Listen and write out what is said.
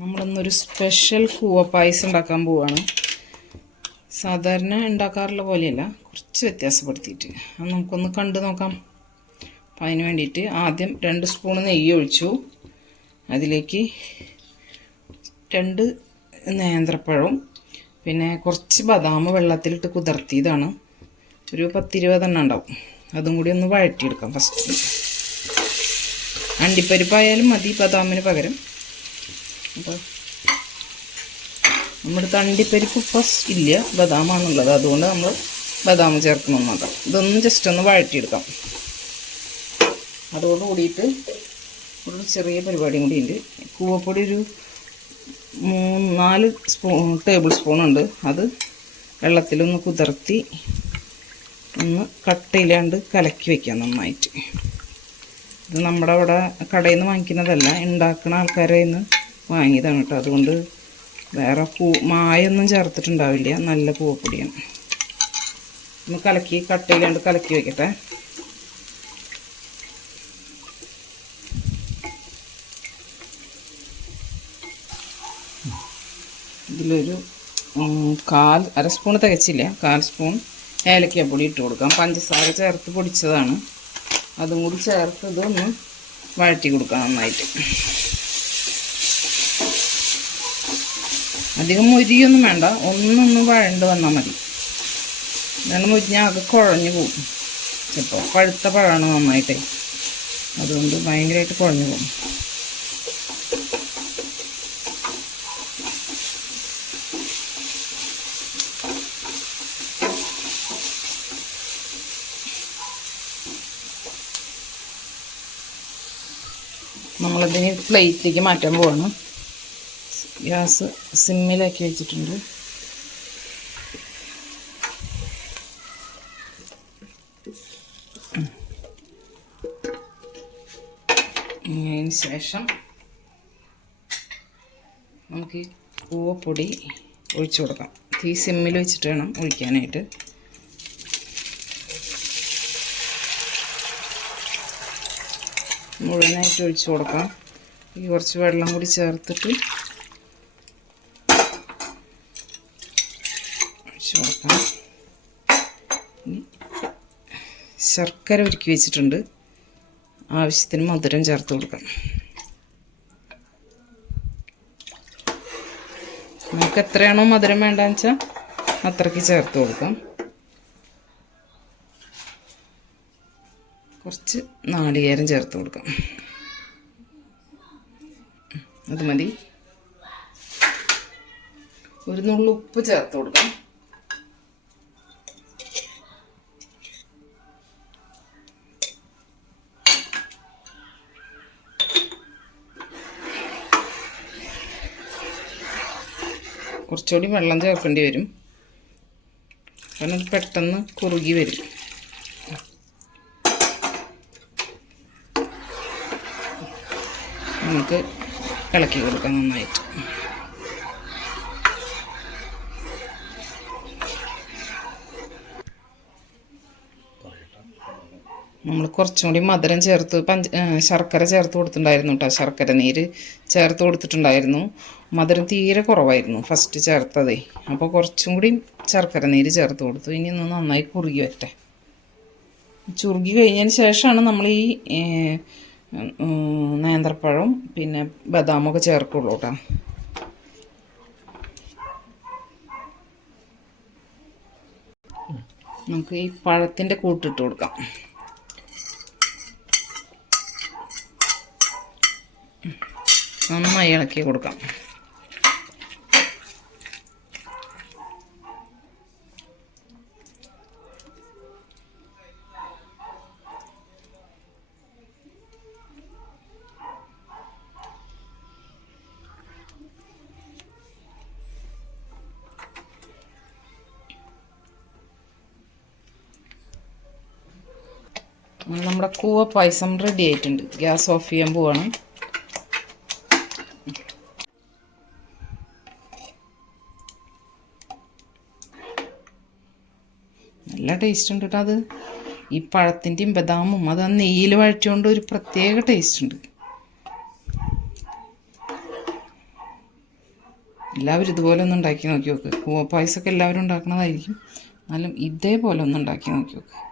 നമ്മളിന്നൊരു special കൂവ പായസം ഉണ്ടാക്കാൻ പോവാണ്. സാധാരണ ഉണ്ടാക്കാറുള്ള പോലെയല്ല കുറച്ച് വ്യത്യാസപ്പെടുത്തിയിട്ട്. അത് നമുക്കൊന്ന് കണ്ടു നോക്കാം. അപ്പം അതിന് വേണ്ടിയിട്ട് ആദ്യം രണ്ട് സ്പൂൺ നെയ്യ് ഒഴിച്ചു. അതിലേക്ക് രണ്ട് നേന്ത്രപ്പഴവും പിന്നെ കുറച്ച് ബദാം വെള്ളത്തിലിട്ട് കുതിർത്തിയതാണ്. ഒരു പത്തിരുപതെണ്ണം ഉണ്ടാവും. അതും കൂടി ഒന്ന് വഴറ്റിയെടുക്കാം ഫസ്റ്റ് അണ്ടിപ്പരിപ്പായാലും മതി ബദാമിന് പകരം. അപ്പോൾ നമ്മുടെ തണ്ടിപ്പരിപ്പ് ഫസ്റ്റ് ഇല്ല ബദാമാണുള്ളത് അതുകൊണ്ട് നമ്മൾ ബദാം ചേർക്കണം മാത്രം. ഇതൊന്നും ജസ്റ്റ് ഒന്ന് വഴറ്റിയെടുക്കാം. അതോട് കൂടിയിട്ട് ഒരു ചെറിയ പരിപാടിയും കൂടി ഉണ്ട്. കൂവപ്പൊടി ഒരു മൂന്ന് നാല് സ്പൂൺ ടേബിൾ സ്പൂൺ ഉണ്ട്. അത് വെള്ളത്തിലൊന്ന് കുതിർത്തി ഒന്ന് കട്ടയിലാണ്ട് കലക്കി വെക്കാം നന്നായിട്ട്. ഇത് നമ്മുടെ അവിടെ കടയിൽ നിന്ന് വാങ്ങിക്കുന്നതല്ല ഉണ്ടാക്കുന്ന ആൾക്കാരെ നിന്ന് വാങ്ങിയതാണ് കേട്ടോ. അതുകൊണ്ട് വേറെ പൂ മായൊന്നും ചേർത്തിട്ടുണ്ടാവില്ല. നല്ല പൂവപ്പൊടിയാണ്. ഒന്ന് കലക്കി കട്ടയിലാണ്ട് കലക്കി വയ്ക്കട്ടെ ഇതിലൊരു കാൽ അര സ്പൂൺ തികച്ചില്ല. കാൽ സ്പൂൺ ഏലക്കാപ്പൊടി ഇട്ട് കൊടുക്കാം. പഞ്ചസാര ചേർത്ത് പൊടിച്ചതാണ്. അതും കൂടി ചേർത്ത് ഇതൊന്ന് വഴറ്റി കൊടുക്കാം നന്നായിട്ട്. അധികം മുരിയൊന്നും വേണ്ട. ഒന്നൊന്ന് വഴണ്ട് വന്നാൽ മതി. കാരണം മുരിഞ്ഞാൽ അത് കുഴഞ്ഞു പോകും. ഇപ്പോൾ പഴുത്ത പഴമാണ് നന്നായിട്ടേ. അതുകൊണ്ട് ഭയങ്കരമായിട്ട് കുഴഞ്ഞു പോകും. നമ്മളിതിന് പ്ലേറ്റിലേക്ക് മാറ്റാൻ പോവാണ്. ഗ്യാസ് സിമ്മിലാക്കി വെച്ചിട്ടുണ്ട്. അതിന് ശേഷം നമുക്ക് ഈ കൂവപ്പൊടി ഒഴിച്ചു കൊടുക്കാം. തീ സിമ്മിൽ വെച്ചിട്ട് വേണം ഒഴിക്കാനായിട്ട്. മുഴുവനായിട്ട് ഒഴിച്ചു കൊടുക്കാം. ഈ കുറച്ച് വെള്ളം കൂടി ചേർത്തിട്ട് ഒഴിച്ചു ഇനി ശർക്കര ഒരുക്കി വെച്ചിട്ടുണ്ട്. ആവശ്യത്തിന് മധുരം ചേർത്ത് കൊടുക്കാം നമുക്ക് എത്രയാണോ മധുരം വേണ്ടതെന്ന് വെച്ചാൽ അത്രയ്ക്ക് ചേർത്ത് കൊടുക്കാം. കുറച്ച് നാളികേരം ചേർത്ത് കൊടുക്കാം. അത് മതി. ഒരു നുള്ളുപ്പ് ചേർത്ത് കൊടുക്കാം. കുറച്ചുകൂടി വെള്ളം ചേർക്കേണ്ടി വരും. കാരണം പെട്ടെന്ന് കുറുകി വരും. നമുക്ക് ഇളക്കി കൊടുക്കാം നന്നായിട്ട്. നമ്മൾ കുറച്ചും കൂടി മധുരം ചേർത്ത് പഞ്ച ശർക്കര ചേർത്ത് കൊടുത്തിട്ടുണ്ടായിരുന്നു കേട്ടോ ശർക്കര നീര് ചേർത്ത് കൊടുത്തിട്ടുണ്ടായിരുന്നു. മധുരം തീരെ കുറവായിരുന്നു ഫസ്റ്റ് ചേർത്തതേ. അപ്പോൾ കുറച്ചും കൂടി ശർക്കര നീര് ചേർത്ത് കൊടുത്തു. ഇനി ഒന്ന് നന്നായി കുറുകി വരട്ടെ. ചുറുകി കഴിഞ്ഞതിന് ശേഷമാണ് നമ്മൾ ഈ നേന്ത്രപ്പഴവും നേന്ത്രപ്പഴം പിന്നെ ബദാമൊക്കെ ചേർക്കുള്ളൂ കേട്ടോ നമുക്ക് ഈ പഴത്തിന്റെ കൂട്ടിട്ട് കൊടുക്കാം. നന്നായി ഇളക്കി കൊടുക്കാം. നമ്മുടെ കൂവ പായസം റെഡി ആയിട്ടുണ്ട്. ഗ്യാസ് ഓഫ് ചെയ്യാൻ പോവാണ്. നല്ല ടേസ്റ്റ് ഉണ്ട് കേട്ടോ അത്. ഈ പഴത്തിന്റെയും ബദാമും അത് ആ നെയ്യിൽ വഴറ്റുകൊണ്ട് ഒരു പ്രത്യേക ടേസ്റ്റ് ഉണ്ട്. എല്ലാവരും ഇതുപോലെ ഒന്ന് ഉണ്ടാക്കി നോക്കി നോക്ക്. കൂവപ്പായസമൊക്കെ എല്ലാവരും ഉണ്ടാക്കുന്നതായിരിക്കും എന്നാലും ഇതേപോലെ ഒന്ന് ഉണ്ടാക്കി നോക്കി നോക്ക്.